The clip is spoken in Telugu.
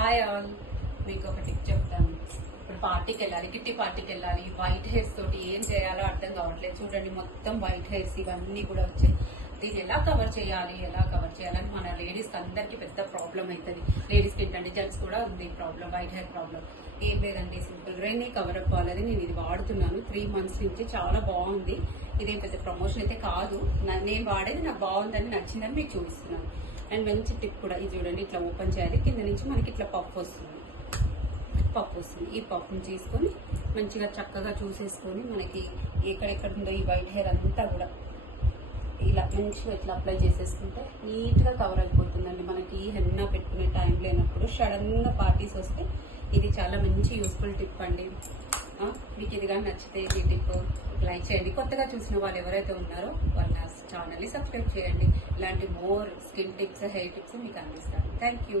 హాయ్ ఆల్, మీకు ఒక టిప్ చెప్తాను. ఇప్పుడు పార్టీకి వెళ్ళాలి, కిట్టి పార్టీకి వెళ్ళాలి. వైట్ హెయిర్స్ తోటి ఏం చేయాలో అర్థం కావట్లేదు. చూడండి, మొత్తం వైట్ హెయిర్స్ ఇవన్నీ కూడా వచ్చాయి. దీన్ని ఎలా కవర్ చేయాలని మన లేడీస్కి అందరికీ పెద్ద ప్రాబ్లం అవుతుంది. లేడీస్కి ఏంటంటే జెంట్స్ కూడా ఉంది ప్రాబ్లం, వైట్ హెయిర్ ప్రాబ్లం. ఏం లేదండి, సింపుల్ రెయినీ కవర్ అప్ వాళ్ళది నేను ఇది వాడుతున్నాను 3 months నుంచి. చాలా బాగుంది. ఇదేం పెద్ద ప్రమోషన్ అయితే కాదు, నేను వాడేది నాకు బాగుందని నచ్చిందని మీకు చూపిస్తున్నాను. అండ్ మంచి టిప్ కూడా, ఇది చూడండి, ఇట్లా ఓపెన్ చేయాలి. కింద నుంచి మనకి ఇట్లా పప్పు వస్తుంది. ఈ పప్పుని తీసుకొని మంచిగా చక్కగా చూసేసుకొని మనకి ఎక్కడెక్కడ ఉందో ఈ వైట్ హెయిర్ అంతా కూడా ఇలా మంచిగా ఇట్లా అప్లై చేసేసుకుంటే నీట్గా కవర్ అయిపోతుందండి. మనకి హెన్నా పెట్టుకునే టైం లేనప్పుడు సడన్గా పార్టీస్ వస్తే ఇది చాలా మంచి యూస్ఫుల్ టిప్ అండి. మీకు ఇది కానీ నచ్చితే ఈ టిప్ లైక్ చేయండి. కొత్తగా చూసిన వాళ్ళు ఎవరైతే ఉన్నారో వాళ్ళ ఛానల్ని సబ్స్క్రైబ్ చేయండి. ఇలాంటి more skin tips, hair tips మీకు అందిస్తాను. Thank you.